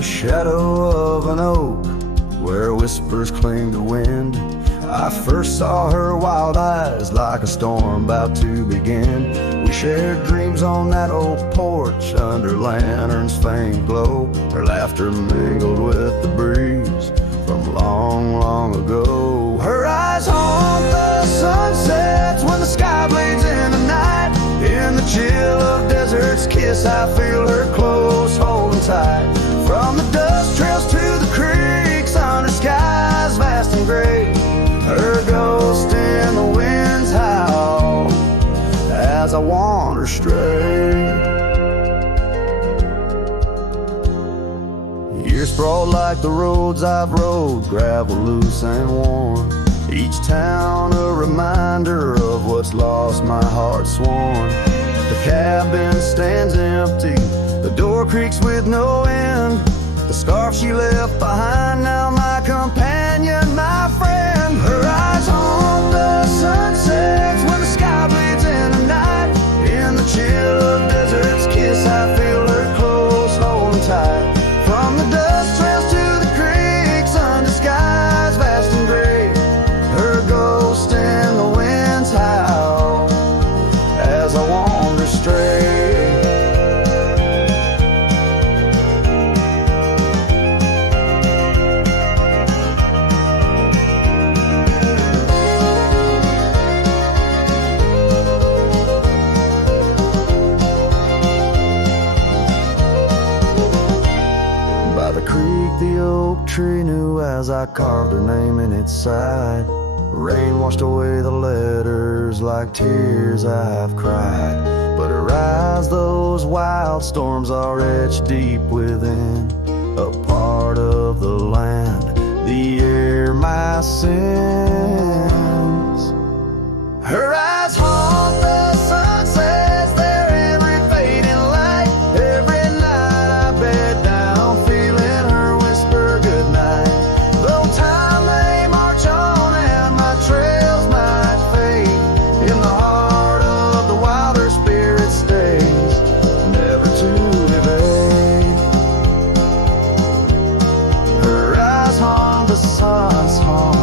the shadow of an oak where whispers cling to wind, I first saw her wild eyes like a storm about to begin. We shared dreams on that old porch under lanterns' faint glow. Her laughter mingled with the breeze from long, long ago. Her eyes haunt the sunsets when the sky bleeds in the night. In the chill of desert's kiss, I feel her close, holding tight. From the dust trails to the creeks, under skies vast and gray, her ghost in the wind's howl as I wander stray. Years sprawled like the roads I've rode, gravel loose and worn. Each town a reminder of what's lost, my heart sworn. The cabin stands empty, the door creaks with no end. The scarf she left behind, now my companion, my friend. Her eyes haunt the sunsets when the sky bleeds in the night. In the chill of desert's kiss, I feel her close, holding tight. From the dust trails to the creeks, under skies vast and gray, her ghost in the wind's howl as I wander stray. The oak tree knew as I carved her name in its side. Rain washed away the letters like tears I've cried. But her eyes, those wild storms are etched deep within, a part of the land, the air, my sins. Her eyes haunt the sunsets, their every fading light. Every night I bed down, feeling her whisper goodnight. Though time may march on and my trails might fade, in the heart of the wild her spirit stays, never to evade. Her eyes haunt the sun's haunts.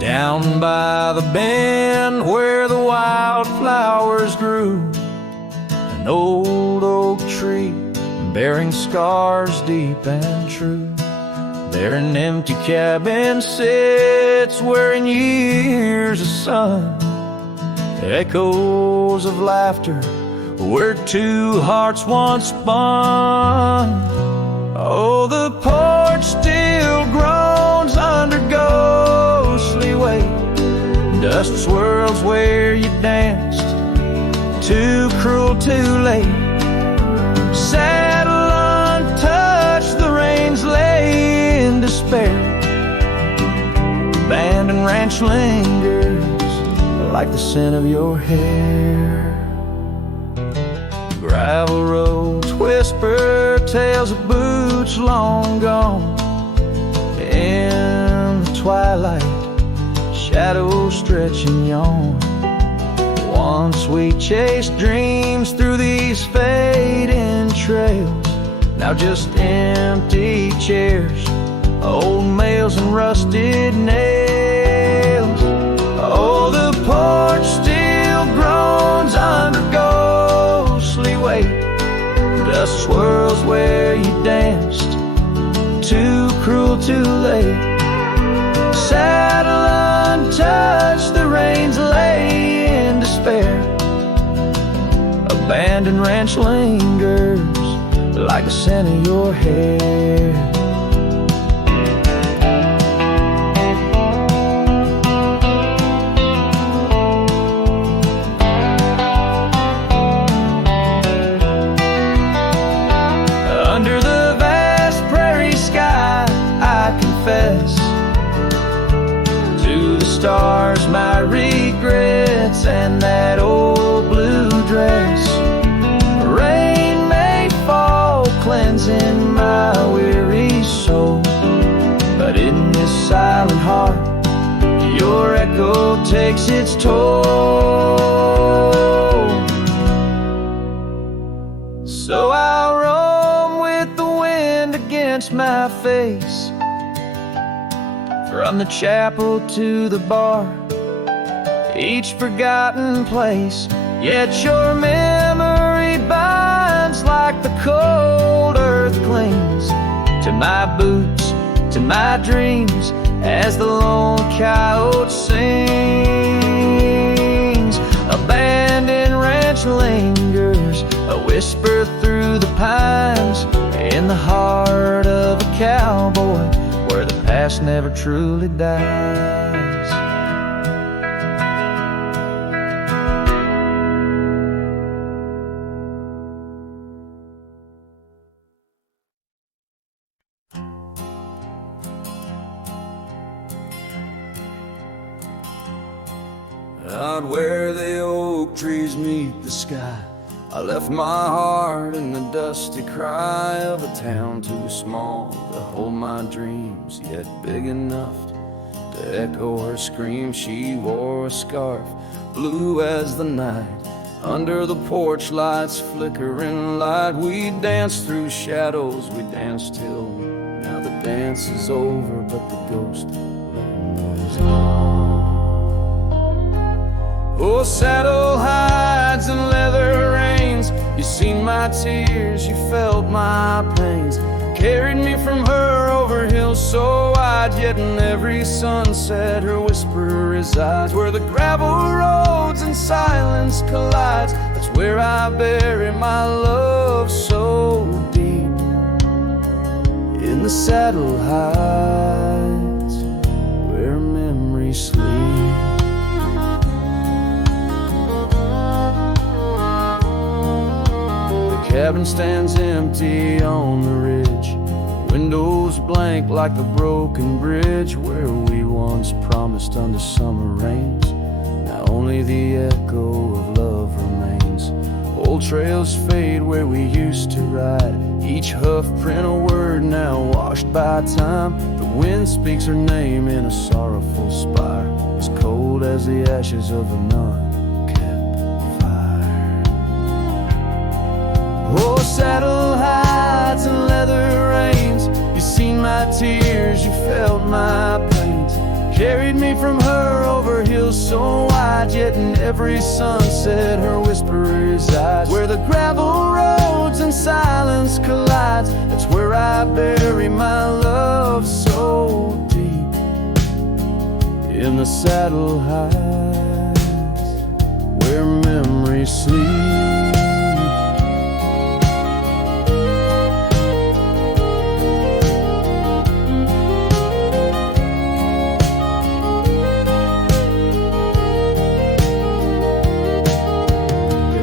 Down by the bend where the wildflowers grew, an old oak tree bearing scars deep and true. There an empty cabin sits where in years of sun, echoes of laughter where two hearts once spun. Oh, the porch still groans under ghostly weight. Dust swirls where you danced, too cruel, too late. Saddle untouched, the reins lay in despair. Abandoned ranch lingers like the scent of your hair. Gravel roads whisper tales of boots long gone. In the twilight, shadows stretch and yawn. Once we chased dreams through these fading trails, now just empty chairs, old mails and rusted nails. Oh, the porch still groans under ghostly weight. Dust swirls where you danced, too cruel, too late. Saddle untouched, the reins lay in despair. Abandoned ranch lingers like the scent of your hair. Stars, my regrets, and that old blue dress. Rain may fall cleansing my weary soul. But in this silent heart, your echo takes its toll. So I'll roam with the wind against my face, from the chapel to the bar, each forgotten place. Yet your memory binds like the cold earth clings to my boots, to my dreams, as the lone coyote sings. Abandoned ranch lingers, a whisper through the pines, in the heart of a cowboy, where the past never truly dies. Out where the oak trees meet the sky, I left my heart in the dusty cry of a town too small to hold my dreams, yet big enough to echo her scream. She wore a scarf, blue as the night, under the porch lights flickering light. We danced through shadows, we danced till now the dance is over, but the ghost moves on. Oh, saddle hides and leather reins, you seen my tears, you felt my pains, carried me from her over hills so wide. Yet in every sunset her whisper resides, where the gravel roads and silence collides. That's where I bury my love so deep, in the saddle hides where memories sleep. The cabin stands empty on the ridge, windows blank like a broken bridge, where we once promised under summer rains. Now only the echo of love remains. Old trails fade where we used to ride, each hoof print a word now washed by time. The wind speaks her name in a sorrowful spire, as cold as the ashes of a unkept fire. Oh, saddle hides and leather reins, you seen my tears, you felt my pains, carried me from her over hills so wide. Yet in every sunset her whisper resides, where the gravel roads and silence collides. That's where I bury my love so deep, in the saddle hides where memories sleep.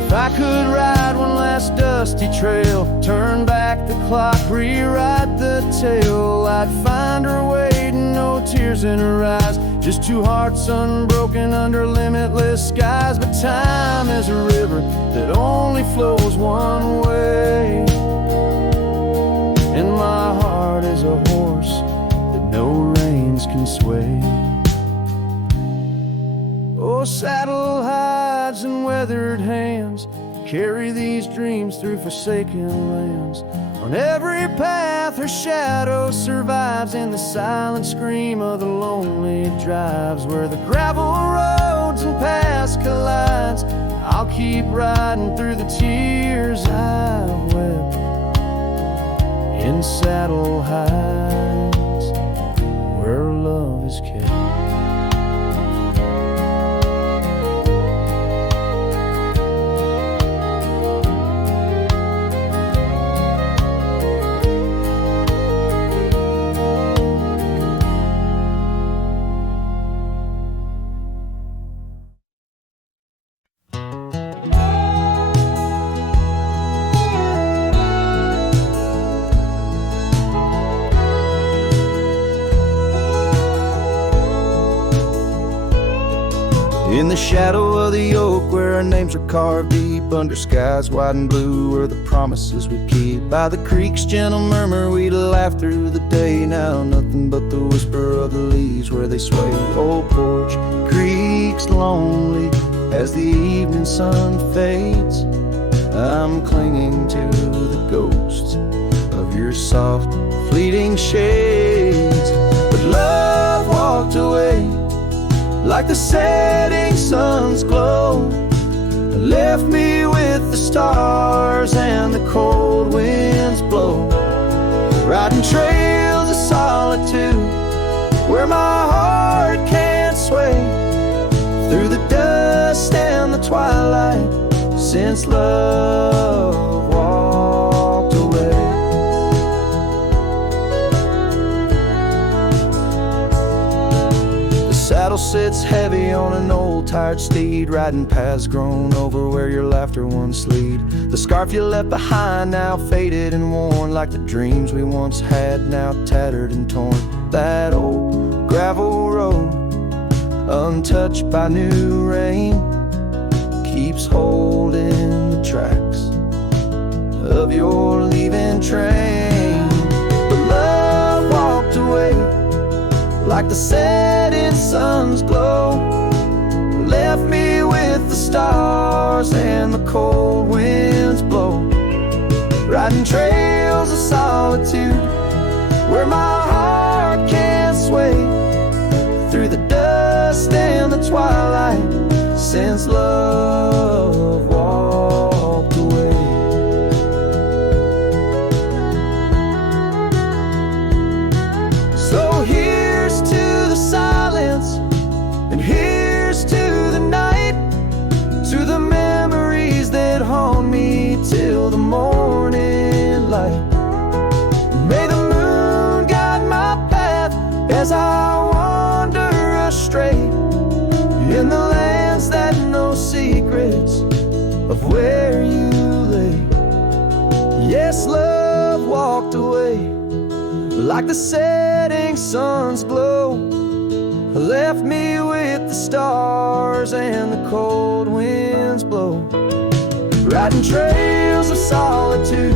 I could ride one last dusty trail, turn back the clock, rewrite the tale, I'd find her waiting, no tears in her eyes, just two hearts unbroken under limitless skies. But time is a river that only flows one way, and my heart is a horse that no reins can sway. Oh, saddle hides and weathered hands, carry these dreams through forsaken lands. On every path her shadow survives, in the silent scream of the lonely drives, where the gravel roads and paths collides. I'll keep riding through the tears I've wept, in saddle hides where love is kept. In the shadow of the oak where our names are carved deep under skies wide and blue, where the promises we keep. By the creek's gentle murmur we'd laugh through the day. Now nothing but the whisper of the leaves where they sway. Old porch creak's lonely as the evening sun fades. I'm clinging to the ghosts of your soft fleeting shades. But love walked away like the setting sun's glow, left me with the stars and the cold winds blow. Riding trails of solitude where my heart can't sway, through the dust and the twilight, since love walked away. The saddle sits heavy on an old tired steed, riding paths grown over where your laughter once lead. The scarf you left behind now faded and worn, like the dreams we once had now tattered and torn. That old gravel road, untouched by new rain, keeps holding the tracks of your leaving train. But love walked away like the setting sun's glow, left me with the stars and the cold winds blow. Riding trails of solitude where my heart can't sway, through the dust and the twilight, since love walked away. So here's to the silence, and here's to the night, to the memories that haunt me till the morning light. May the moon guide my path as I wander astray, in the lands that know secrets of where you lay. Yes, love walked away like the setting sun's glow, left me with the stars and the cold winds blow. Riding trails of solitude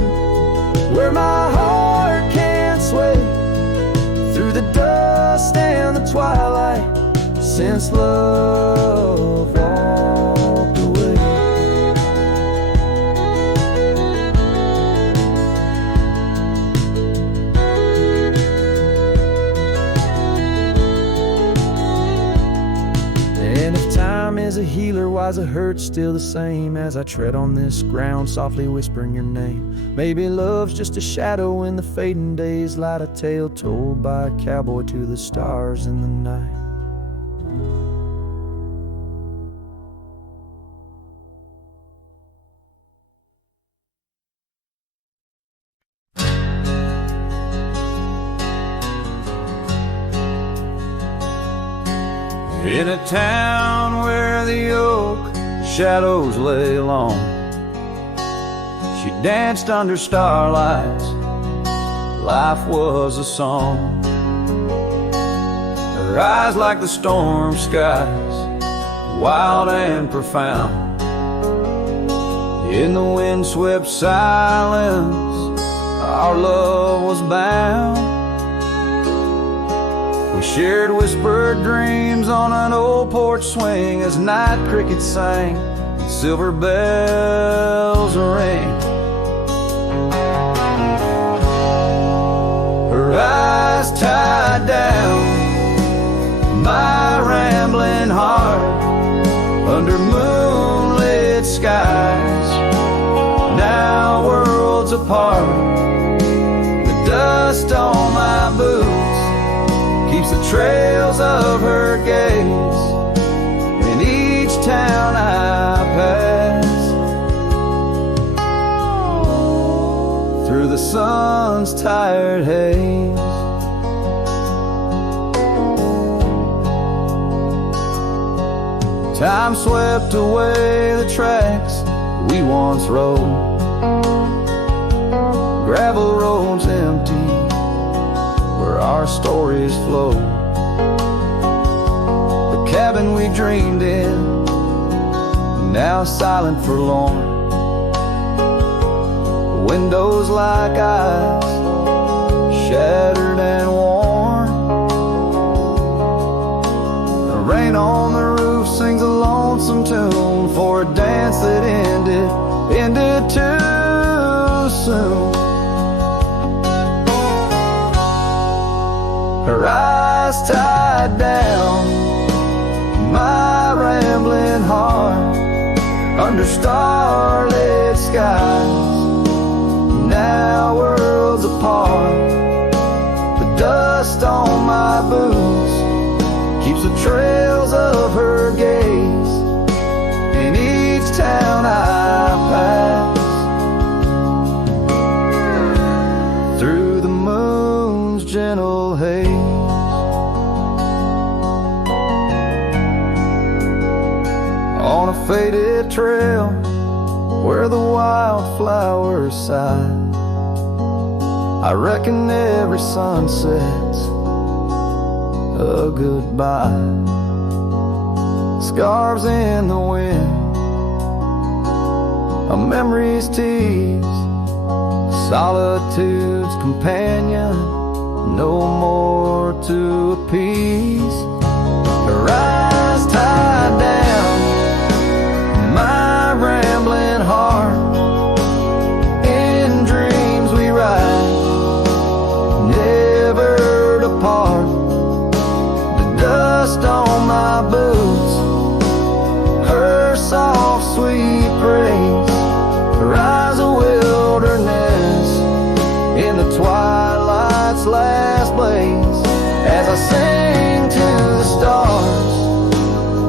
where my heart can't sway, through the dust and the twilight, since love walked away. And if time is a healer, why's it hurt still the same as I tread on this ground, softly whispering your name? Maybe love's just a shadow in the fading days, light a tale told by a cowboy to the stars in the night. In a town where the oak shadows lay long, she danced under starlights, life was a song. Her eyes like the storm skies, wild and profound. In the windswept silence, our love was bound. We shared whispered dreams on an old porch swing as night crickets sang and silver bells rang. Her eyes tied down my rambling heart under moonlit skies, now worlds apart. The dust on my boots keeps the trails of her gaze in each town I pass, through the sun's tired haze. Time swept away the tracks we once rode, gravel roads empty where our stories flow. The cabin we dreamed in now silent, forlorn. Windows like ice, shattered and worn. The rain on the roof sings a lonesome tune for a dance that ended too soon. Her eyes tied down, my rambling heart, under starlit skies, now worlds apart. The dust on my boots keeps the trails of her gaze in each town I pass. Through the moon's gentle haze, on a faded trail where the wildflowers sigh, I reckon every sunset's a goodbye. Scarves in the wind, a memory's tease, solitude's companion, no more to appease. Her eyes tied down, my rambling heart, in dreams we ride, never depart. The dust on my boots, her soft sweet praise, her eyes a wilderness in the twilight's last blaze. As I sing to the stars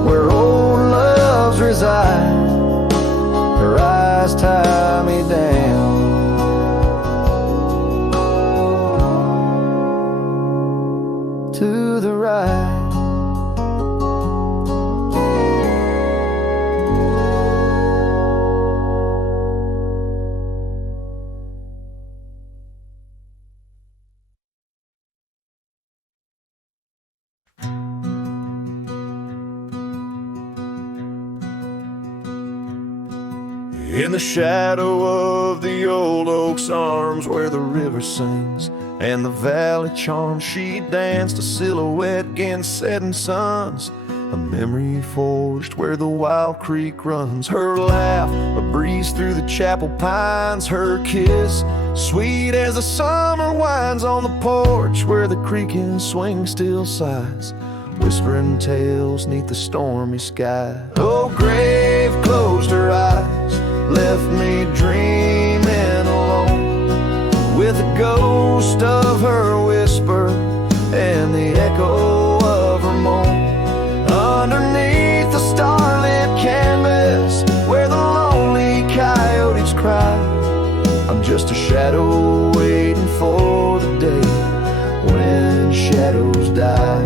where old loves reside, her eyes tie me down. To the right. In the shadow of the old oak's arms, where the river sings and the valley charms, she danced a silhouette against setting suns, a memory forged where the wild creek runs. Her laugh, a breeze through the chapel pines, her kiss, sweet as the summer winds on the porch where the creaking swing still sighs, whispering tales neath the stormy sky. Oh, grave closed her eyes, left me dreaming alone, with the ghost of her whisper and the echo of her moan. Underneath the starlit canvas where the lonely coyotes cry, I'm just a shadow waiting for the day when shadows die.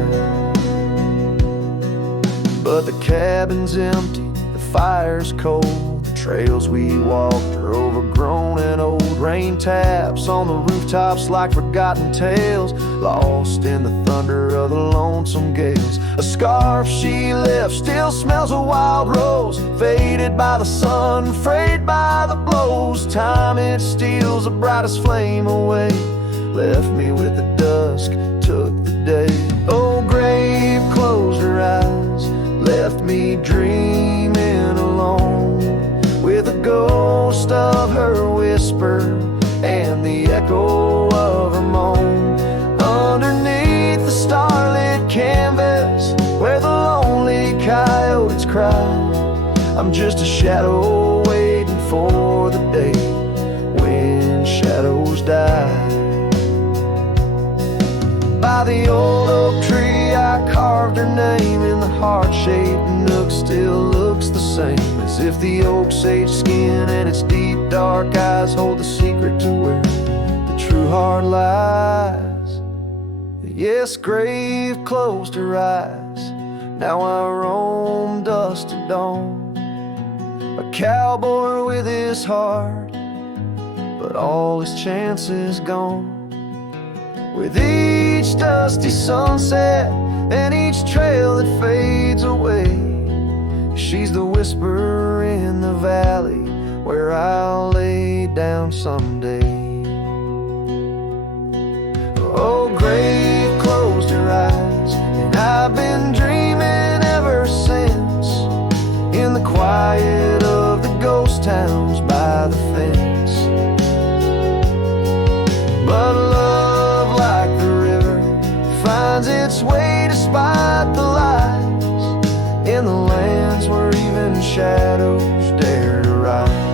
But the cabin's empty, the fire's cold, the trails we walked are overgrown and old. Rain taps on the rooftops like forgotten tales, lost in the thunder of the lonesome gales. A scarf she left still smells of wild rose, faded by the sun, frayed by the blows. Time it steals the brightest flame away, left me with the dusk, took the day. Oh, grave closed her eyes, left me dreaming alone, with a ghost of her whisper and the echo of her moan. Underneath the starlit canvas where the lonely coyotes cry, I'm just a shadow waiting for the day when shadows die. By the old oak tree I carved her name in the heart-shaped nook, still looks the same, as if the oak sage skin and its deep dark eyes hold the secret to where the true heart lies. Yes, grave closed her eyes, now I roam dusk to dawn, a cowboy with his heart, but all his chances gone. With each dusty sunset and each trail that fades away, She's the whisper in the valley where I'll lay down someday. Oh, grave closed her eyes, and I've been dreaming ever since, in the quiet of the ghost towns by the fence. But love, like the river, finds its way despite the lies, in the lands where even shadows dare to rise.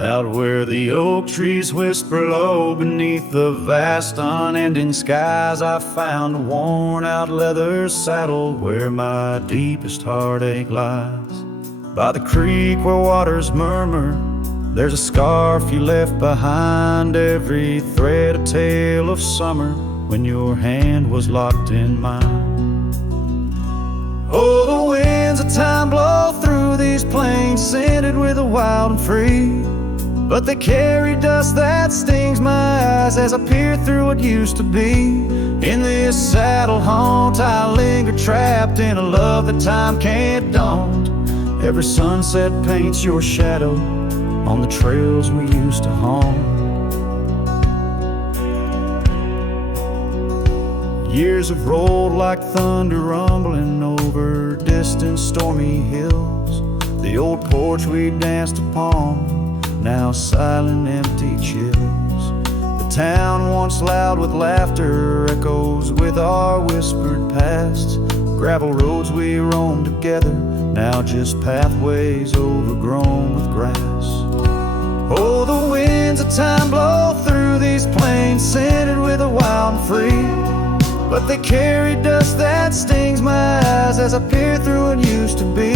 Out where the oak trees whisper low beneath the vast unending skies, I found a worn-out leather saddle where my deepest heartache lies. By the creek where waters murmur, there's a scarf you left behind, every thread a tale of summer when your hand was locked in mine. Oh, the winds of time blow through these plains, scented with the wild and free, but they carry dust that stings my eyes as I peer through what used to be. In this saddle haunt I linger, trapped in a love that time can't daunt. Every sunset paints your shadow on the trails we used to haunt. Years have rolled like thunder rumbling over distant stormy hills. The old porch we danced upon, now silent, empty chills. The town once loud with laughter echoes with our whispered pasts. Gravel roads we roamed together, now just pathways overgrown with grass. Oh, the winds of time blow through these plains, scented with the wild and free, but they carry dust that stings my eyes as I peer through what used to be.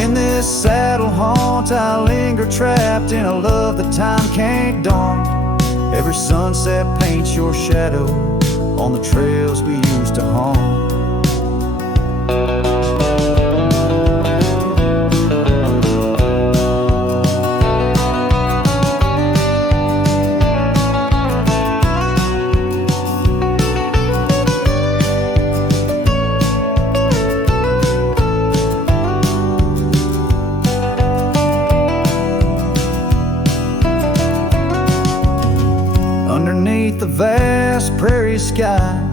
In this saddle haunt I linger, trapped in a love that time can't daunt. Every sunset paints your shadow on the trails we used to haunt. Underneath the vast prairie sky,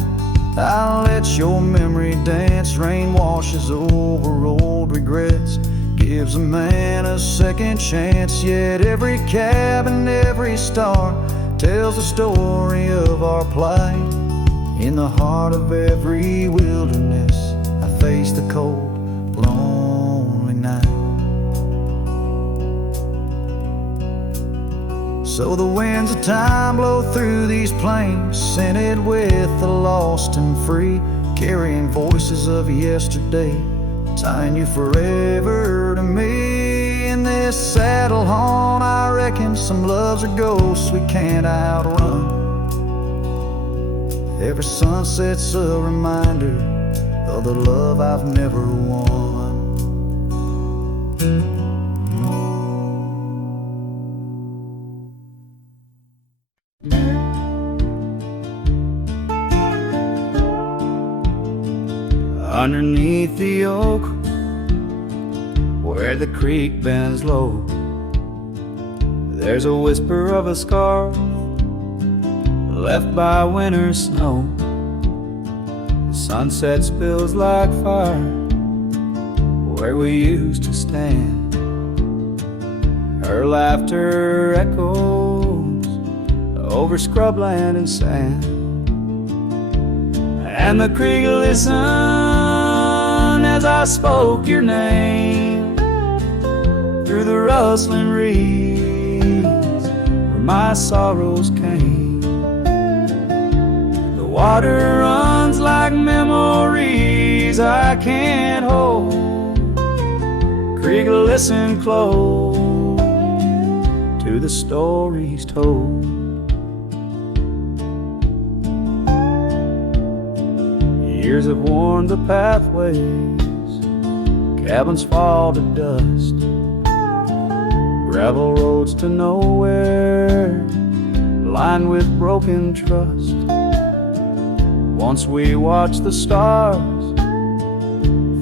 I'll let your memory dance. Rain washes over old regrets, gives a man a second chance. Yet every cabin, every star tells the story of our plight. In the heart of every wilderness, I face the cold, lonely night. So the winds of time blow through these plains, scented with the lost and free, carrying voices of yesterday, tying you forever to me. In this saddle haunt I reckon some loves are ghosts we can't outrun. Every sunset's a reminder of the love I've never won. Underneath the oak, where the creek bends low, there's a whisper of a scar left by winter's snow. The sunset spills like fire where we used to stand. Her laughter echoes over scrubland and sand, and the creek listened as I spoke your name through the rustling reeds where my sorrows came. The water runs like memories I can't hold. Creek, listen close through the stories told. Years have worn the pathways, cabins fall to dust, gravel roads to nowhere, lined with broken trust. Once we watched the stars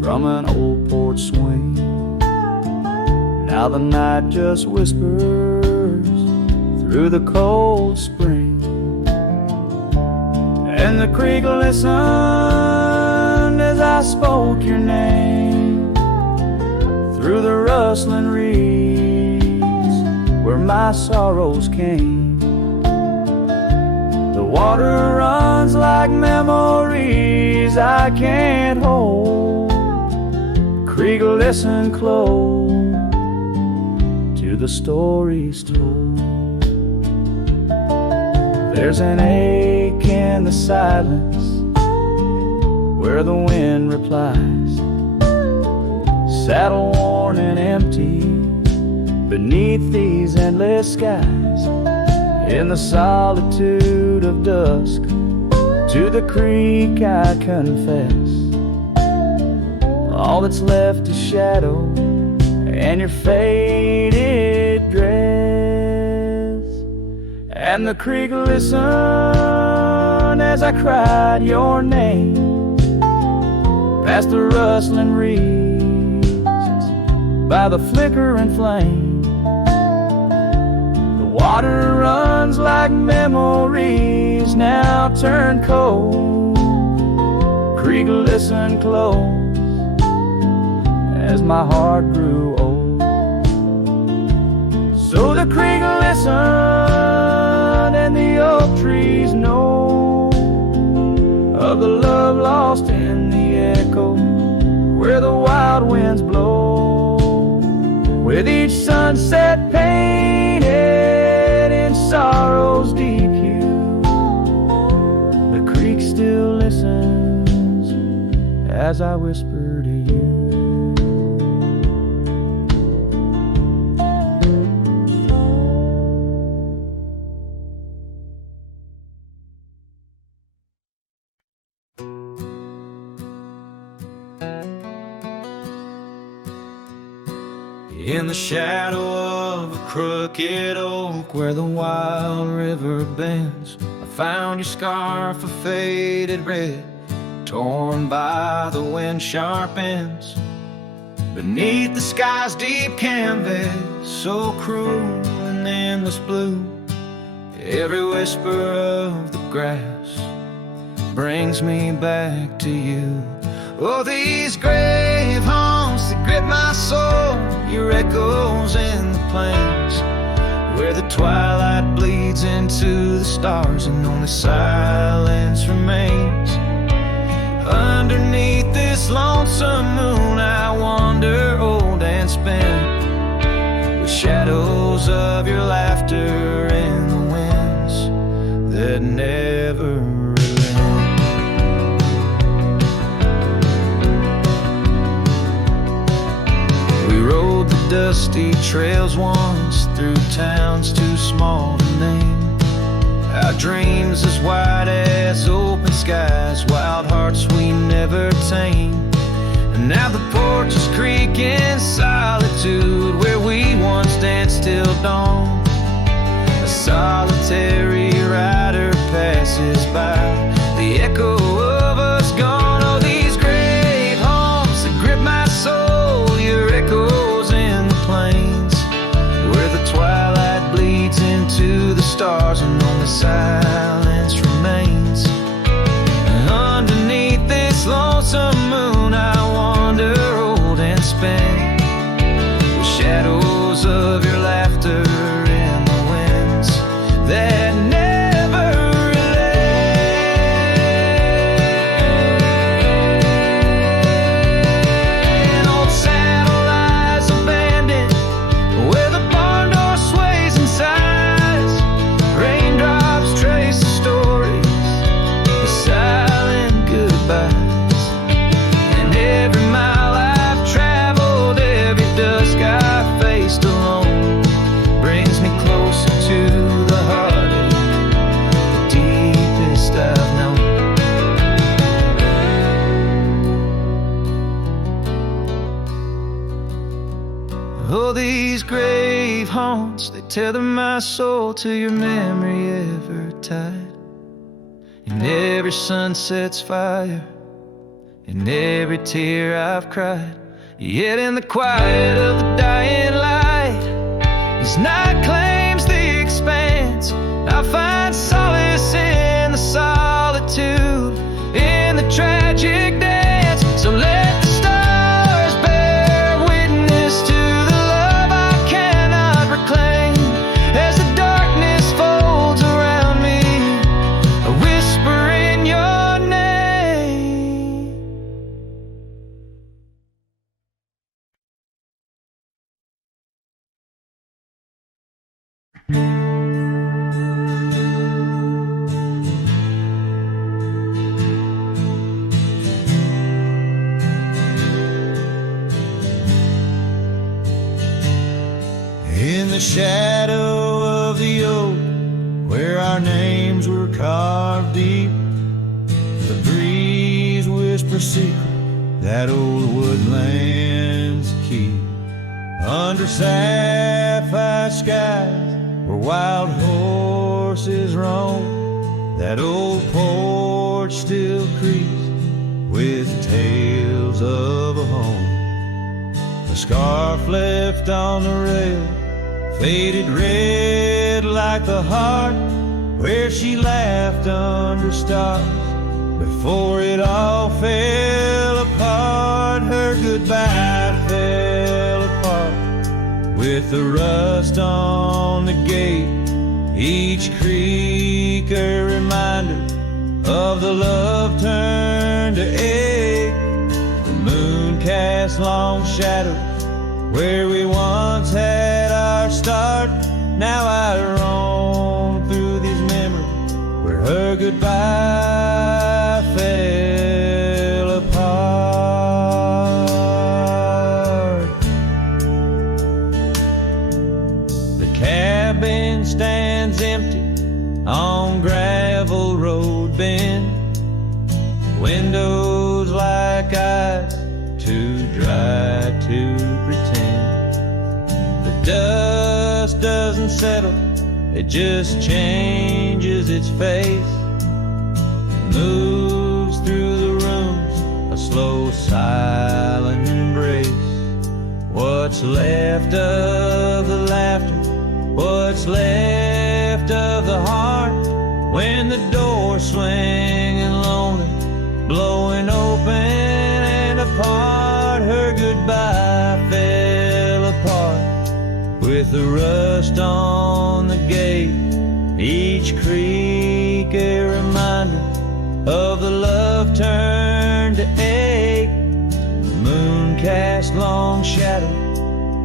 from an old porch swing. Now the night just whispers through the cold spring. And the creek listened as I spoke your name through the rustling reeds where my sorrows came. The water runs like memories I can't hold. Creek, listen close to the stories told. There's an ache in the silence where the wind replies, saddle worn and empty beneath these endless skies. In the solitude of dusk, to the creek I confess, all that's left is shadow and your faded dress. And the creek listened as I cried your name past the rustling reeds by the flickering flame. The water runs like memories now turned cold. Creek, listen close as my heart grew old. So the creek listened and the oak trees know of the love lost in the echo where the wild winds blow, with each sunset painted in sorrow's deep hue. The creek still listens as I whisper to you. In the shadow of a crooked oak where the wild river bends, I found your scarf of faded red, torn by the wind sharp ends. Beneath the sky's deep canvas, so cruel and endless blue, every whisper of the grass brings me back to you. Oh, these grave haunts that grip my soul, your echoes in the plains, where the twilight bleeds into the stars and only silence remains. Underneath this lonesome moon I wander old and spent, with shadows of your laughter in the winds that never relent. We rode the dusty trails once through towns too small to name, our dreams as wide as open skies, wild hearts we never tame. And now the porches creak in solitude where we once danced till dawn. A solitary rider passes by, the echo of us gone. Oh, these grave haunts that grip my soul, your echoes in the plains, where the twilight bleeds into the stars and only silence remains. And underneath this lonesome moon I wander old and spent, with shadows of your laughter in the winds that never relent. these grave haunts, they tether my soul to your memory ever tied. And every sunset's fire, and every tear I've cried. Yet in the quiet of the dying light, as night claims the expanse, I find solace in the solitude, in the tragic dance. So let the stars bear witness to the love I cannot reclaim. As the darkness folds around me, a whisper in your name. In the shadow of the oak, where our names were carved deep, the breeze whispers secret that old woodlands keep. Under sapphire skies, where wild horses roam, that old porch still creaks with tales of a home. The scarf left on the rail, faded red like the heart where she laughed under stars before it all fell apart. Her goodbye fell apart with the rust on the gate, each creak a reminder of the love turned to ache. The moon cast long shadows where we once had our start. Now I roam through these memories where her goodbye fell apart. The cabin stands empty on gravel road bend, windows like eyes too dry to pretend. The dust doesn't settle, it just changes its face, moves through the rooms, a slow silent embrace. What's left of the laughter, what's left of the heart, when the door's swinging lonely, blowing open and apart. Her goodbye fell apart with the rust on the gate, each creak a reminder of the love turned to ache. The moon cast long shadow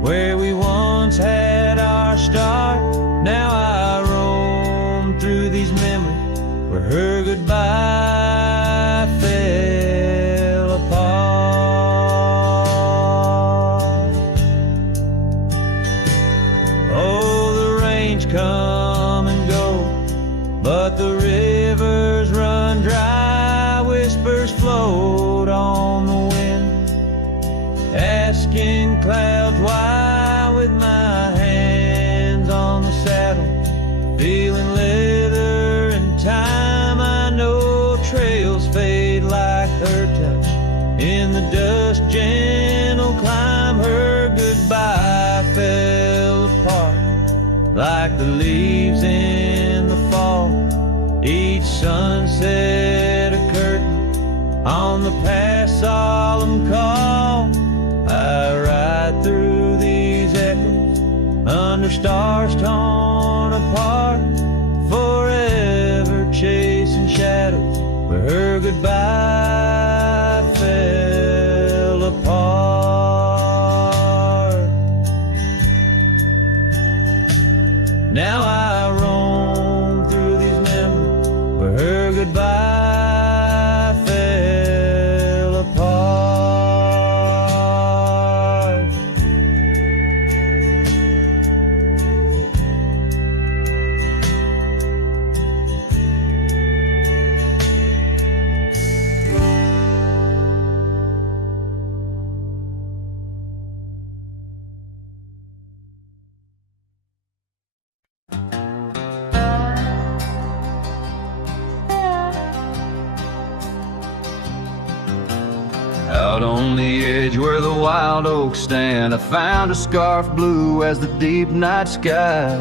where we once had our start. Now I roam through these memories where her goodbye fell apart. Oh, the rains come and go, but the rivers run dry. Whispers float on the wind, asking clouds why. With my hands on the saddle, feeling leather and time, I know trails fade like her touch. In the dust, gentle climb. Her goodbye fell apart like the leaves in the fall. Each sunset a curtain on the past solemn call. I ride through these echoes under stars torn apart, forever chasing shadows where her goodbye fell apart. Now I roam through these memories where her goodbye fell apart. Out on the edge where the wild oaks stand, I found a scarf blue as the deep night sky.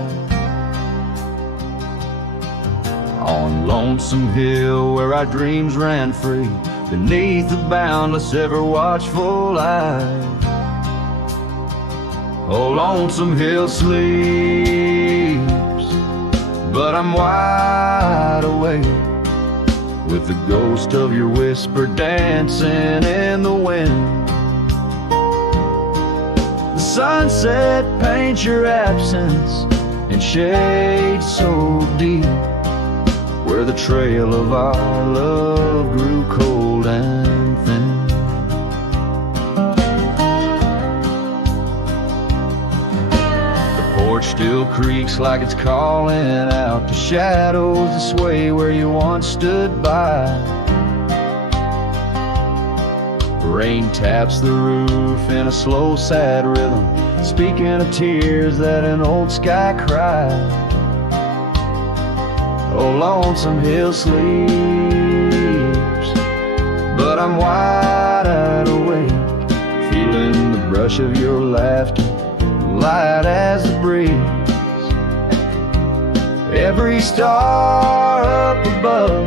On Lonesome Hill where our dreams ran free, beneath the boundless ever watchful eye. Oh, Lonesome Hill sleeps, but I'm wide awake, with the ghost of your whisper dancing in the wind. The sunset paints your absence in shades so deep, where the trail of our love grew cold and thin. The porch still creaks like it's calling out to shadows that sway where you once stood by. Rain taps the roof in a slow, sad rhythm, speaking of tears that an old sky cried. Oh, Lonesome Hill sleeps, but I'm wide awake, feeling the brush of your laughter, light as the breeze. Every star up above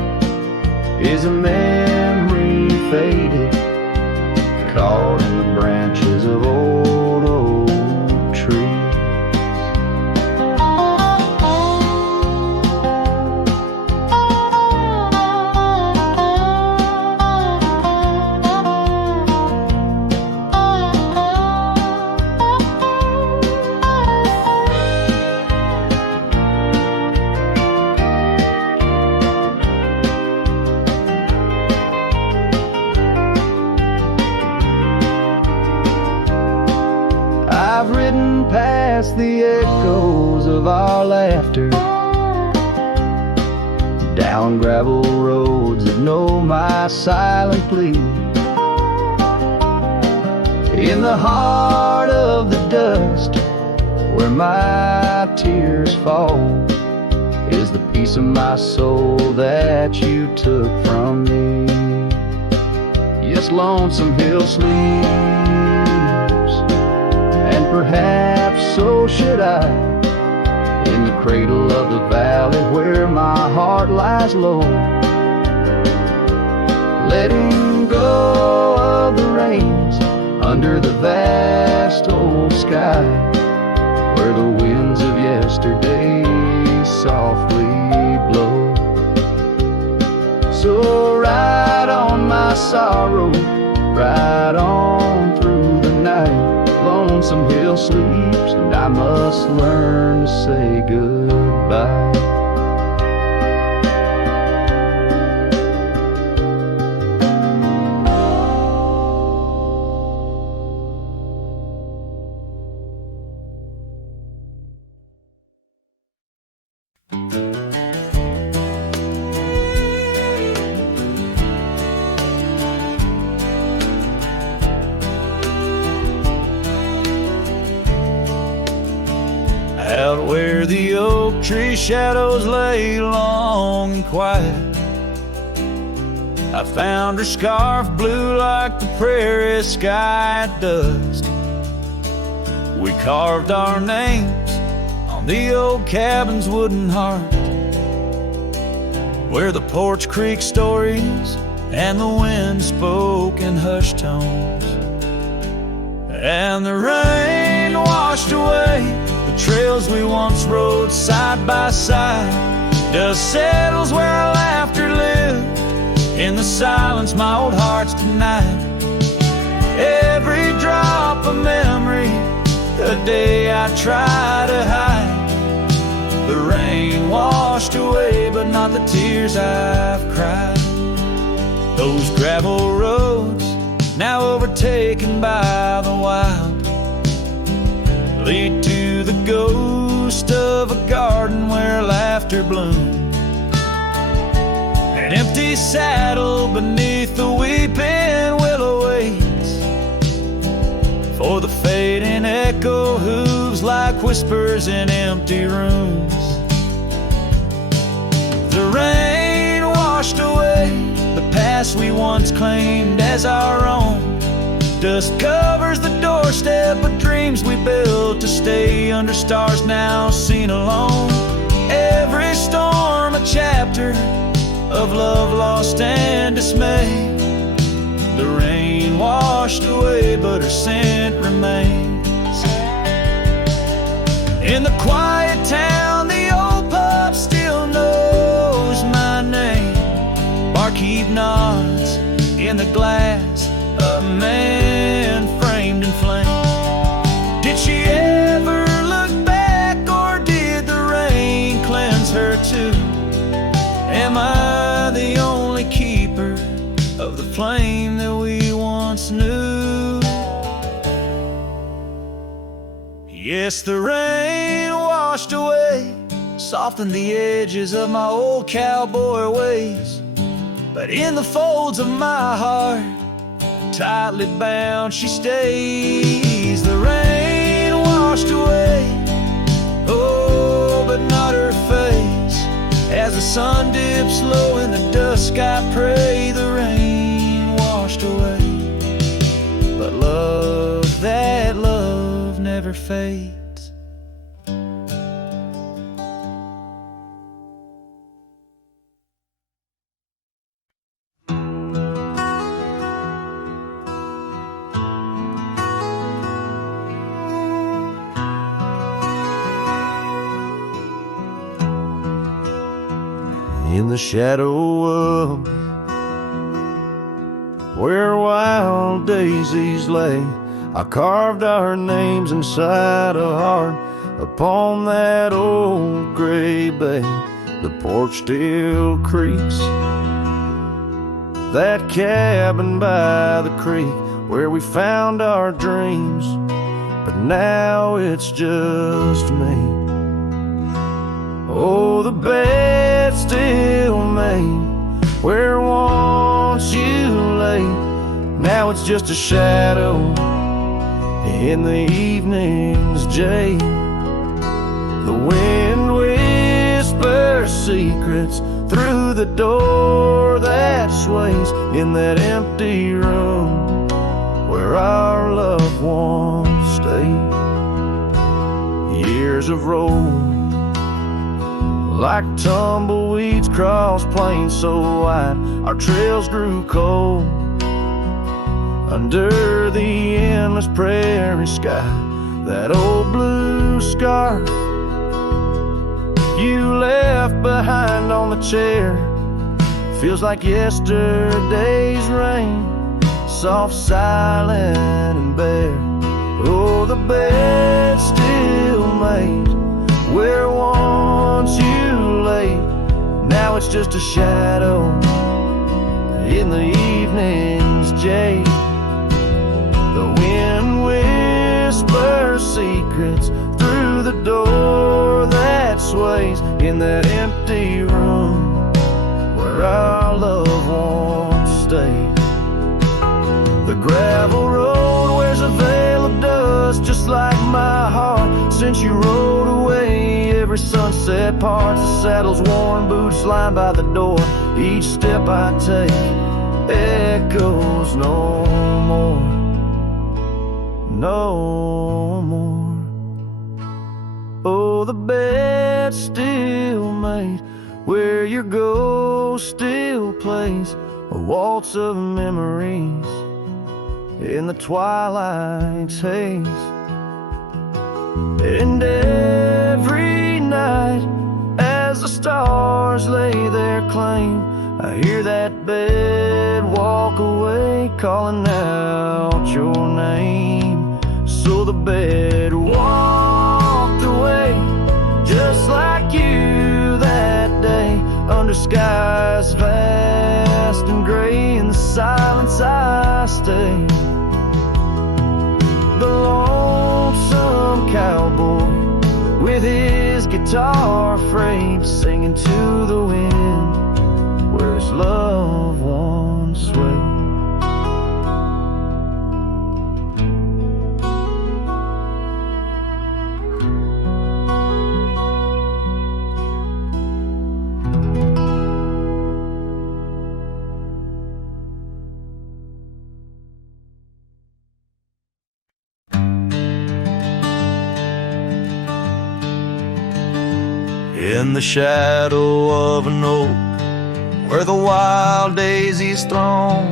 is a memory faded, caught in the branches of old oak trees. I've ridden past the echoes of our laughter, down gravel roads that know my silent plea. In the heart of the dust, where my tears fall, is the piece of my soul that you took from me. Yes, Lonesome Hill sleeps, and perhaps so should I, in the cradle of the valley where my heart lies low, letting go of the reins under the vast old sky, where the winds of yesterday softly blow. So ride on my sorrow, ride on through the night. Lonesome Hill sleeps, and I must learn to say goodbye. Out where the oak tree shadows lay long and quiet, I found her scarf blue like the prairie sky at dusk. We carved our names on the old cabin's wooden heart, where the porch creaked stories and the wind spoke in hushed tones. And the rain washed away the trails we once rode side by side. Dust settles where our laughter lived, in the silence my old heart's denied. Every drop of memory, a day I try to hide. The rain washed away, but not the tears I've cried. Those gravel roads, now overtaken by the wild, lead to the ghost of a garden where laughter bloomed. An empty saddle beneath the weeping willow waits for the fading echo hooves like whispers in empty rooms. The rain washed away the past past we once claimed as our own. Dust covers the doorstep of dreams we built to stay under stars now seen alone. Every storm a chapter of love lost and dismay. The rain washed away, but her scent remains. In the quiet town, the old pub still knows my name. Barkeep nods in the glass, a man framed in flame. Did she ever look back, or did the rain cleanse her too? Am I the only keeper of the flame that we once knew? Yes, the rain washed away, softened the edges of my old cowboy ways. But in the folds of my heart, tightly bound she stays. The rain washed away, oh, but not her face. As the sun dips low in the dusk, I pray the rain washed away. But love, that love never fades. In the shadow of where wild daisies lay, I carved our names inside a heart upon that old gray bay. The porch still creaks, that cabin by the creek where we found our dreams, but now it's just me. Oh, the bed's still made where once you lay. Now it's just a shadow in the evening's jade. The wind whispers secrets through the door that sways in that empty room where our loved ones stayed. Years have rolled like tumbleweeds cross plains so wide, our trails grew cold under the endless prairie sky. That old blue scarf you left behind on the chair feels like yesterday's rain, soft, silent, and bare. Oh, the bed's still made where once you lay. Now it's just a shadow in the evening's jade. The wind whispers secrets through the door that sways in that empty room where our loved ones stayed. The gravel road wears a veil of dust just like my heart since you rode away. Every sunset parts, the saddle's worn, boots lined by the door. Each step I take echoes no more, no more. Oh, the bed's still made where your ghost still plays a waltz of memories in the twilight's haze. And every night as the stars lay their claim, I hear that bed walk away calling out your name. So the bed walked away just like you that day, under skies vast and gray. In the silence I stay, the lonesome cowboy with his guitar frayed, singing to the wind where his loved ones sway. In the shadow of an oak, where the wild daisies throng,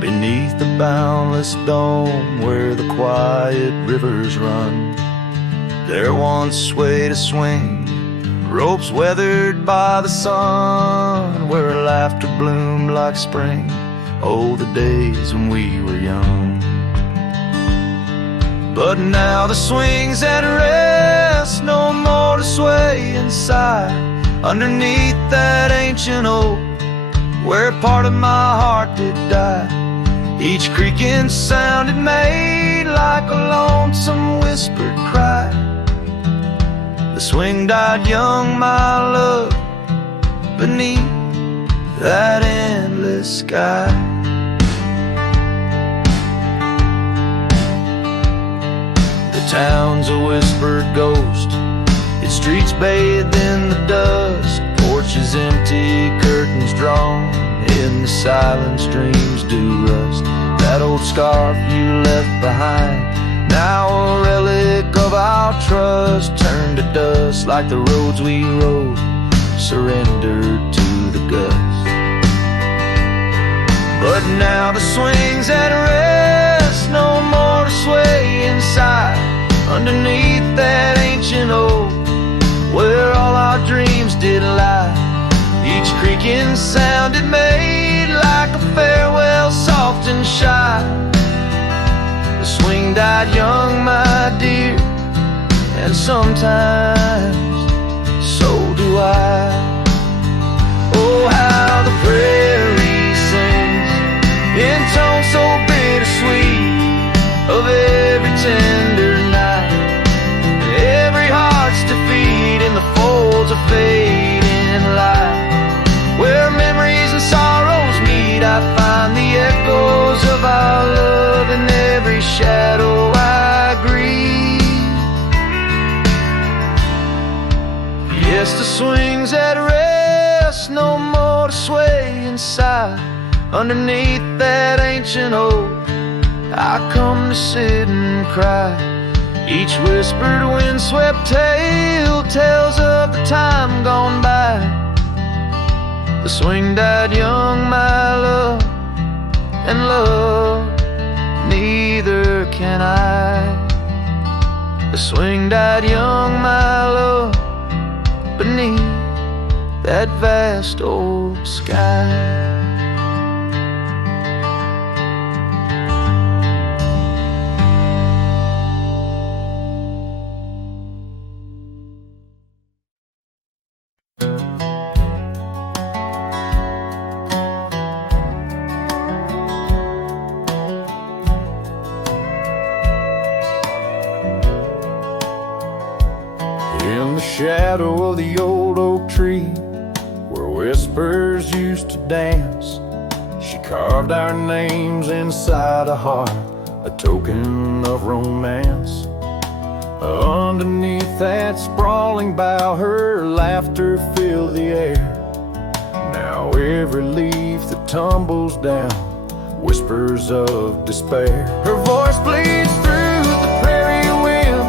beneath the boundless dome, where the quiet rivers run, there once swayed a swing, ropes weathered by the sun, where laughter bloomed like spring. Oh, the days when we were young. But now the swing's at rest, no more to sway inside, underneath that ancient oak, where part of my heart did die. Each creaking sound it made like a lonesome whispered cry. The swing died young, my love, beneath that endless sky. The town's a whispered ghost, its streets bathed in the dusk, porches empty, curtains drawn, in the silence dreams do rust. That old scarf you left behind, now a relic of our trust, turned to dust like the roads we rode, surrendered to the gust. But now the swing's at rest, no more to sway inside, underneath that ancient oak, where all our dreams did lie. Each creaking sound it made like a farewell, soft and shy. The swing died young, my dear, and sometimes so do I. Oh, how the prairie sings in tones so bittersweet of every tender night, and every heart's defeat in the folds of fading light, where memories and sorrows meet. I find the echoes of our love in every shadow I grieve. Yes, the swing's at rest, no more to sway inside, underneath that ancient oak, I come to sit and cry. Each whispered windswept tale tells of the time gone by. The swing died young, my love, and love neither can I. The swing died young, my love, beneath that vast old sky. In the shadow of the old oak tree, where whispers used to dance, she carved our names inside a heart, a token of romance. Underneath that sprawling bough, her laughter filled the air. Now every leaf that tumbles down whispers of despair. Her voice bleeds through the prairie wind,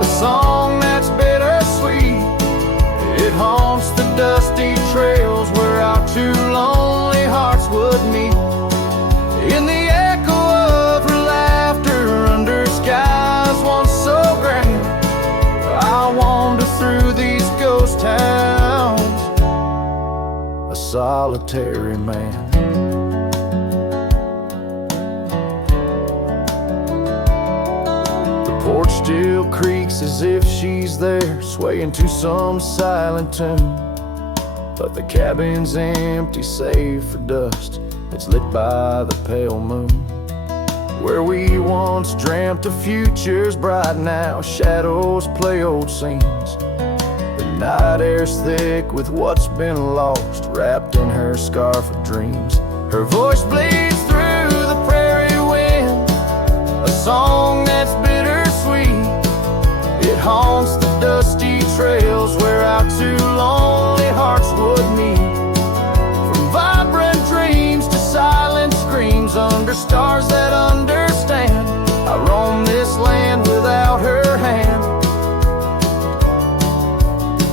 a song that's bittersweet. It haunts the dusty trails where our two lonely hearts would meet. In the echo of her laughter under skies once so grand, I wander through these ghost towns, a solitary man. The porch still creaks as if she's there, swaying to some silent tune. But the cabin's empty save for dust, it's lit by the pale moon. Where we once dreamt of futures bright, now shadows play old scenes. The night air's thick with what's been lost, wrapped in her scarf of dreams. Her voice bleeds through the prairie wind, a song that's bittersweet. It haunts the dusty trails where our two lonely hearts would meet. From vibrant dreams to silent screams under stars that understand, I roam this land without her hand.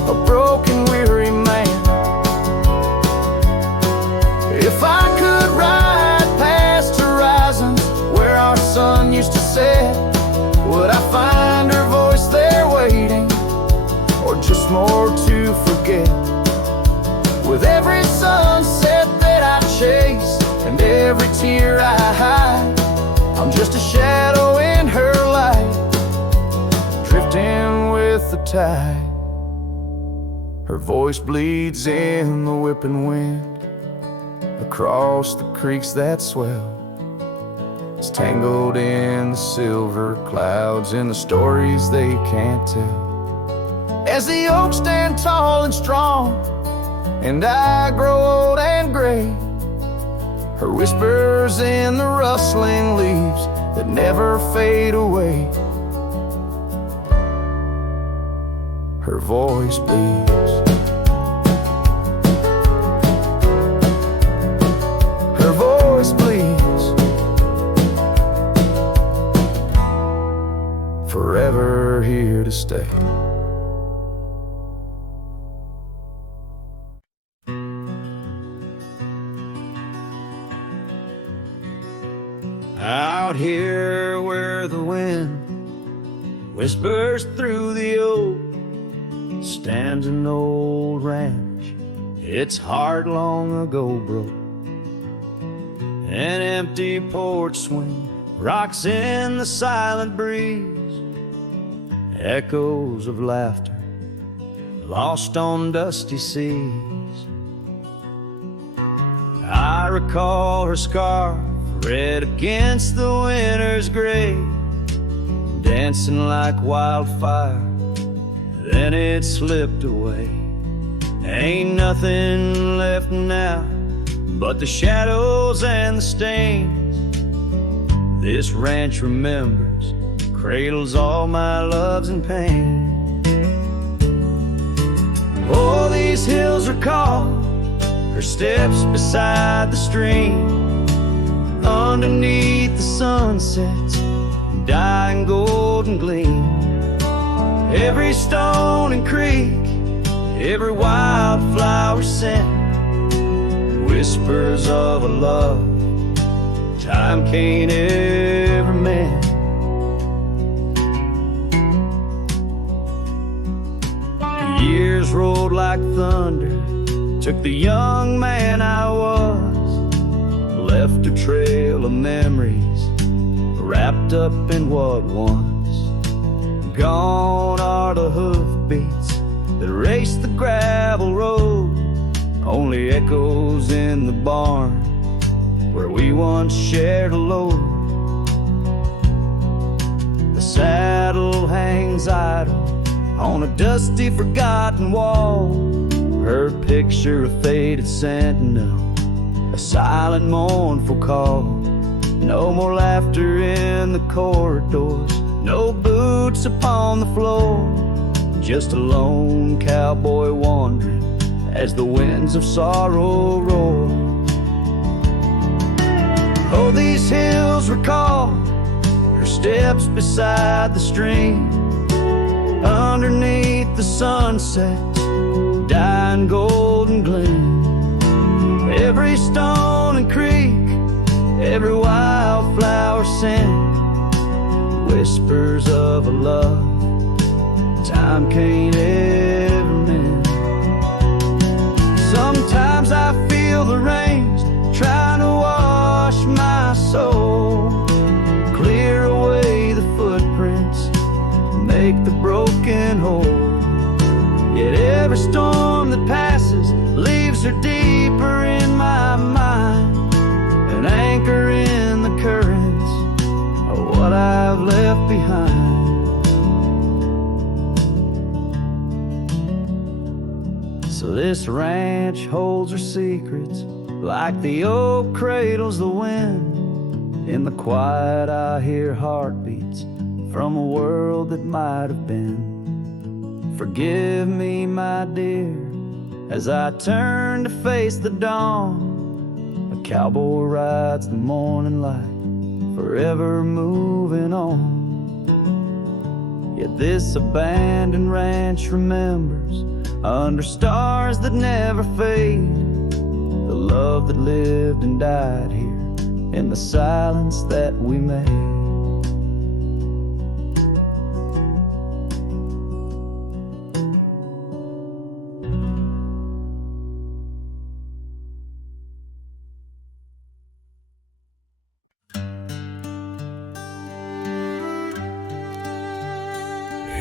A broken tight. Her voice bleeds in the whipping wind across the creeks that swell. It's tangled in the silver clouds and the stories they can't tell. As the oaks stand tall and strong and I grow old and gray, her whispers in the rustling leaves that never fade away. Her voice bleeds. Her voice bleeds. Forever here to stay. Out here where the wind whispers through the oak stands an old ranch. Its heart long ago broke. An empty porch swing rocks in the silent breeze. Echoes of laughter lost on dusty seas. I recall her scarf red against the winter's gray, dancing like wildfire, then it slipped away. Ain't nothing left now but the shadows and the stains. This ranch remembers, cradles all my loves and pain. Oh, these hills recall her steps beside the stream, underneath the sunset's dying golden gleam. Every stone and creek, every wildflower scent, whispers of a love time can't ever mend. The years rolled like thunder, took the young man I was, left a trail of memories wrapped up in what once. Gone are the hoofbeats that raced the gravel road, only echoes in the barn where we once shared a load. The saddle hangs idle on a dusty forgotten wall, her picture a faded sentinel, a silent mournful call. No more laughter in the corridors, no boots upon the floor, just a lone cowboy wandering as the winds of sorrow roar. Oh, these hills recall her steps beside the stream, underneath the sunset's dying golden gleam. Every stone and creek, every wildflower scent, whispers of a love time can't ever mend. Sometimes I feel the rains trying to wash my soul, clear away the footprints, make the broken whole. Yet every storm that passes leaves her deeper in my mind, an anchor in the currents of what I've left behind. So this ranch holds her secrets like the oak cradles the wind. In the quiet I hear heartbeats from a world that might have been. Forgive me, my dear, as I turn to face the dawn. A cowboy rides the morning light, forever moving on. Yet this abandoned ranch remembers, under stars that never fade, the love that lived and died here in the silence that we made.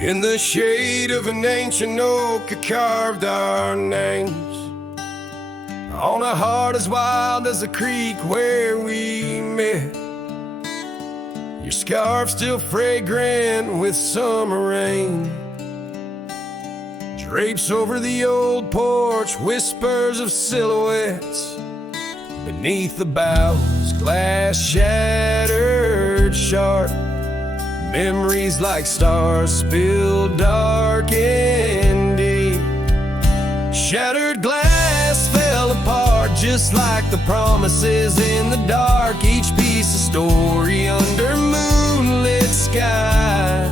In the shade of an ancient oak, I carved our names on a heart as wild as the creek where we met. Your scarf still fragrant with summer rain drapes over the old porch, whispers of silhouettes beneath the boughs, glass shattered sharp. Memories like stars spilled dark and deep. Shattered glass fell apart just like the promises in the dark. Each piece a story under moonlit skies.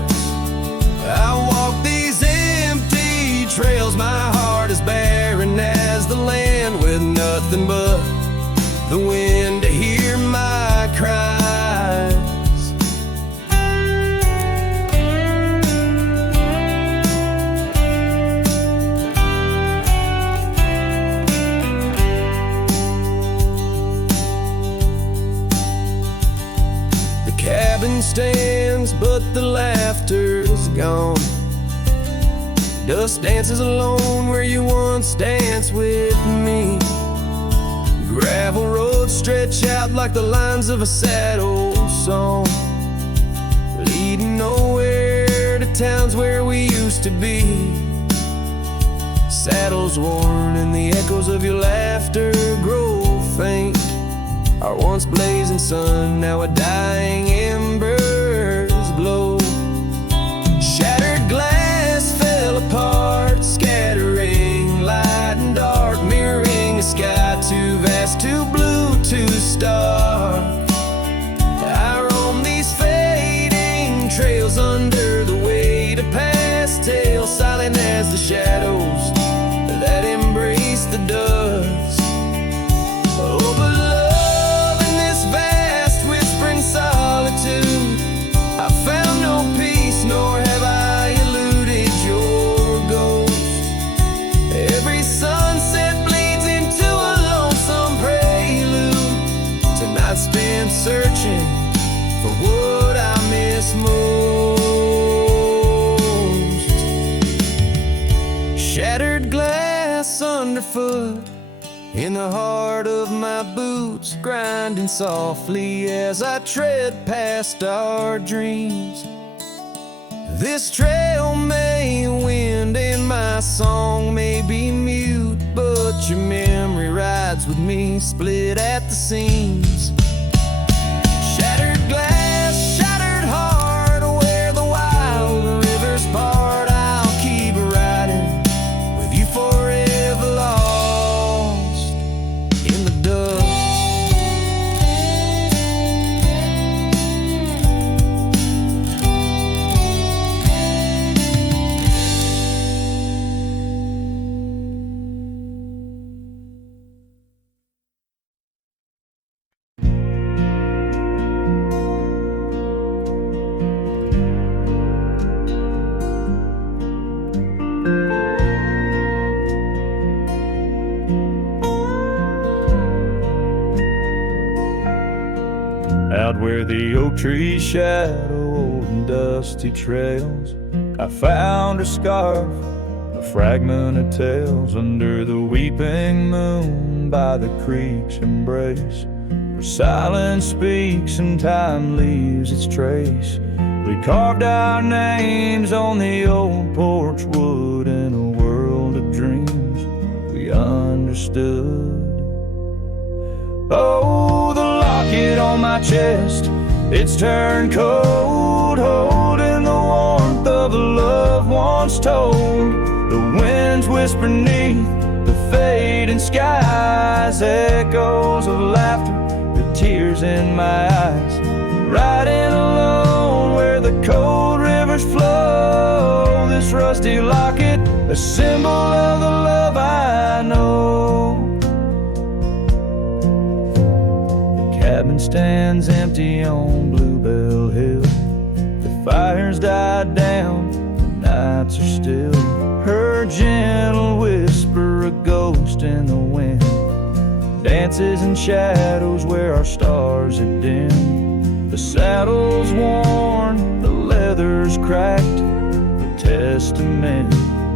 I walk these empty trails, my heart is barren as the land, with nothing but the wind to hear my cries. Cabin stands, but the laughter's gone. Dust dances alone where you once danced with me. Gravel roads stretch out like the lines of a sad old song, leading nowhere to towns where we used to be. Saddles worn and the echoes of your laughter grow faint. Our once blazing sun, now a dying embers glow. Shattered glass fell apart, scattering light and dark, mirroring a sky too vast, too blue, too stark. I roam these fading trails under the weight of past tales, silent as the shadows that embrace the dust. Oh, but solitude, I found no peace, nor have I eluded your ghost. Every sunset bleeds into a lonesome prelude. Tonight spent searching for what I miss most. Shattered glass underfoot, in the heart of my boots, grinding softly as I tread past our dreams. This trail may wind and my song may be mute, but your memory rides with me, split at the seams. Shattered glass, shattered heart, where the wild rivers part, I'll keep riding with you forever lost in the dust. Out where the oak trees shadow old and dusty trails, I found a scarf, a fragment of tales, under the weeping moon by the creek's embrace, where silence speaks and time leaves its trace. We carved our names on the old porch wood in a world of dreams we understood. Oh, the locket on my chest, it's turned cold, holding the warmth of a love once told. The winds whisper neath the fading skies, echoes of laughter, the tears in my eyes. Riding alone where the cold rivers flow, this rusty locket, a symbol of the love I know. Cabin stands empty on Bluebell Hill. The fires died down, the nights are still. Her gentle whisper, a ghost in the wind, dances in shadows where our stars had dimmed. The saddle's worn, the leather's cracked, the testament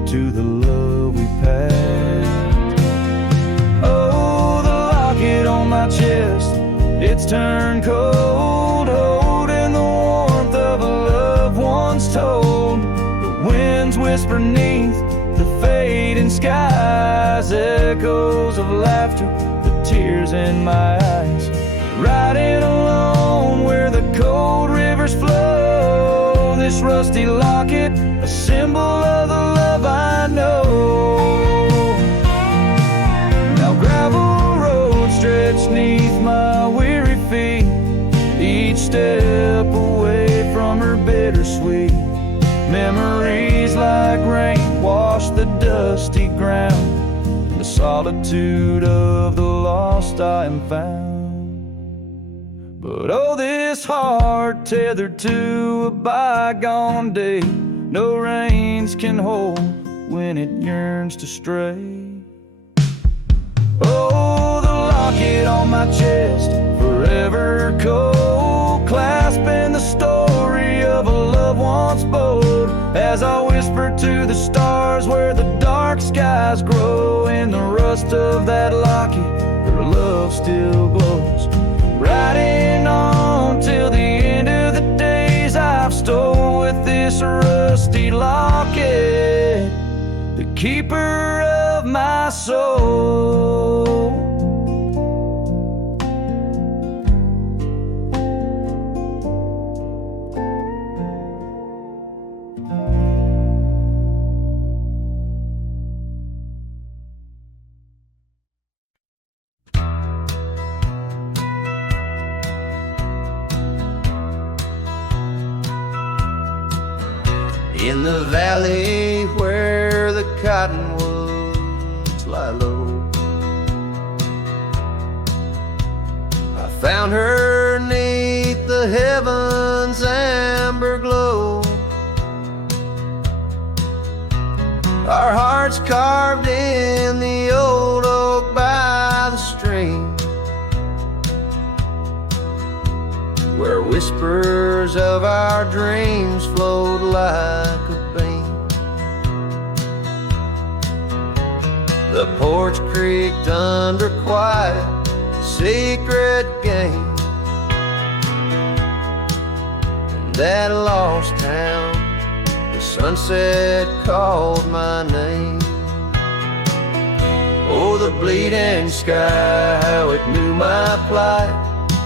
to the love we passed. Oh, the locket on my chest, it's turned cold, holding the warmth of a loved one's told. The winds whisper neath the fading skies, echoes of laughter, the tears in my eyes. Riding alone where the cold rivers flow, this rusty locket, a symbol of the love I know. Now gravel roads stretch neath my weary feet, each step away from her bittersweet. Memories like rain wash the dusty ground, in the solitude of the lost I am found. But oh, this heart tethered to a bygone day, no reins can hold when it yearns to stray. Oh, the locket on my chest, forever cold, clasping the story of a love once bold. As I whisper to the stars where the dark skies grow, in the rust of that locket, her love still glows. Riding on till the end of the days I've stole with this rusty locket, the keeper of my soul. In the valley where the cottonwoods lie low, I found her neath the heavens' amber glow. Our hearts carved in the old oak by the stream, where whispers of our dreams flowed like a beam. The porch creaked under quiet, secret game. In that lost town, the sunset called my name. Oh, the bleeding sky, how it knew my plight,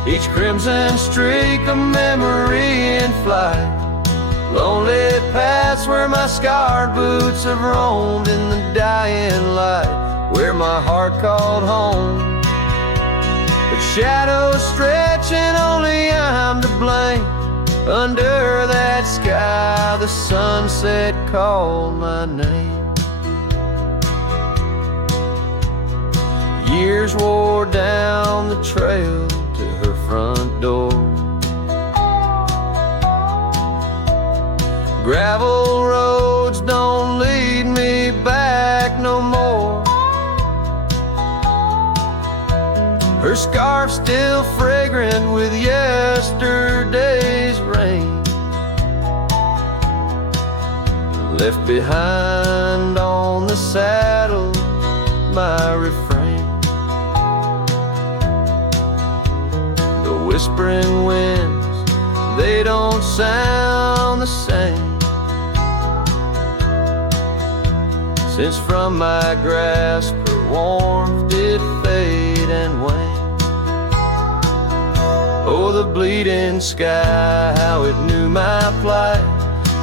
each crimson streak a memory in flight. Lonely paths where my scarred boots have roamed, in the dying light where my heart called home. But shadows stretching, only I'm to blame. Under that sky the sunset called my name. Years wore down the trail to her front door. Gravel roads don't lead me back no more. Her scarf still fragrant with yesterday's rain, left behind on the saddle my refrain. The whispering winds, they don't sound the same, since from my grasp her warmth did fade and wane. Oh, the bleeding sky, how it knew my plight,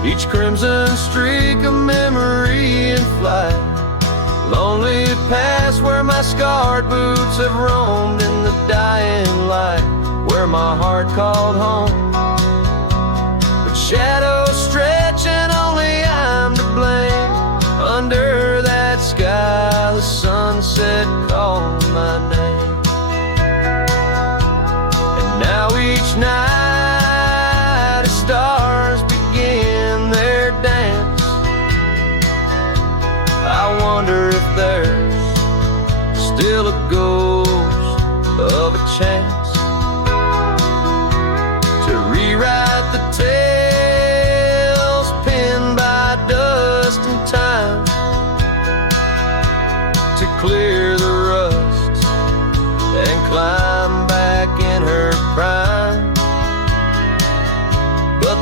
each crimson streak a memory in flight. Lonely paths where my scarred boots have roamed, in the dying light where my heart called home. But shadows stretching, only I'm to blame. Under that sky the sunset called my name. And now each night as stars begin their dance, I wonder if there's still a ghost of a chance to rewrite the tale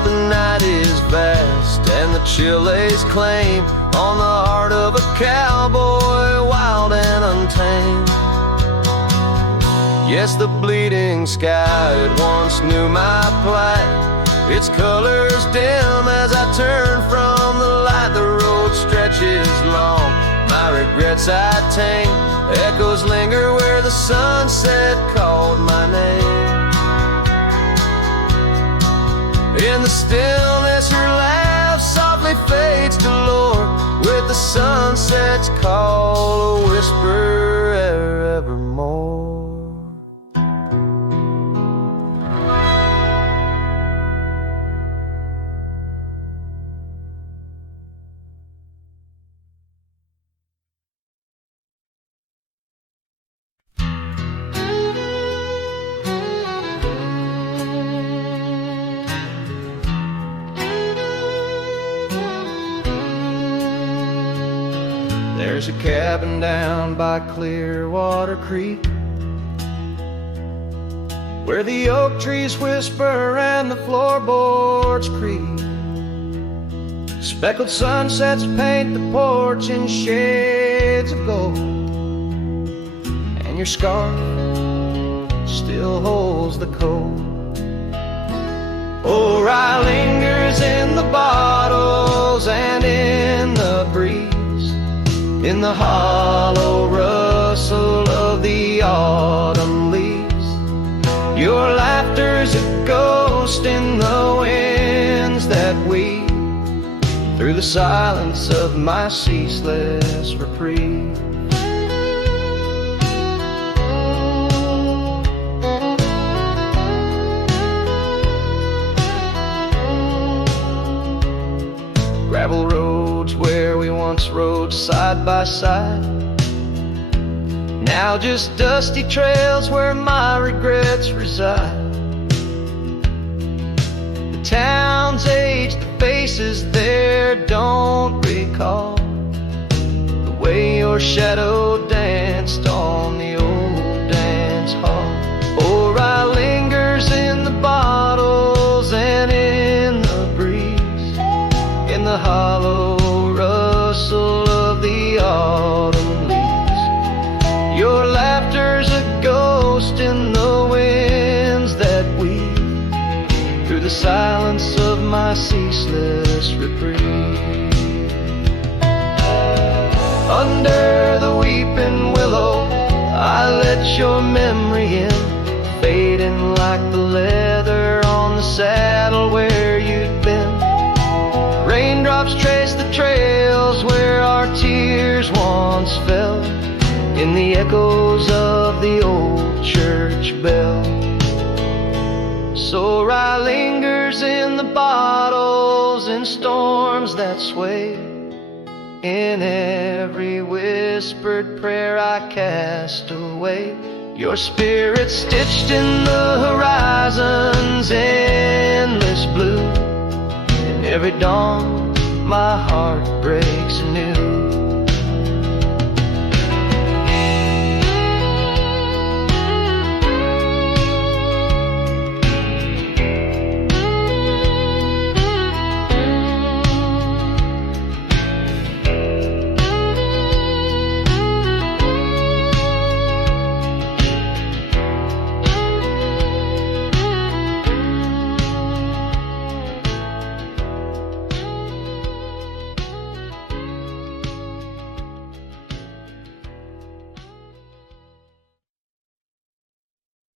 the night is vast, and the chill lays claim on the heart of a cowboy, wild and untamed. Yes, the bleeding sky, it once knew my plight. Its colors dim as I turn from the light. The road stretches long, my regrets I tame. Echoes linger where the sunset called my name. In the stillness her laugh softly fades to lore, with the sunset's call a whisper evermore. There's a cabin down by Clearwater Creek, where the oak trees whisper and the floorboards creak. Speckled sunsets paint the porch in shades of gold, and your scarf still holds the cold. Oh, rye lingers in the bottles and in the breeze, in the hollow rustle of the autumn leaves. Your laughter's a ghost in the winds that weave through the silence of my ceaseless reprieve. Gravel roads where we once rode side by side, now just dusty trails where my regrets reside. The town's age, the faces there don't recall the way your shadow danced on the old dance hall. Oh, rye lingers in the bottles and in the breeze, in the hollow rustle of the autumn leaves. Your laughter's a ghost in the winds that weave through the silence of my ceaseless reprieve. Under the weeping willow, I let your memory in, fading like the leather on the saddle where you'd been. Raindrops trace the trails where our tears once fell, in the echoes of the old church bell. So rye lingers in the bottles, in storms that sway, in every whispered prayer I cast away. Your spirit stitched in the horizon's endless blue, and every dawn my heart breaks anew.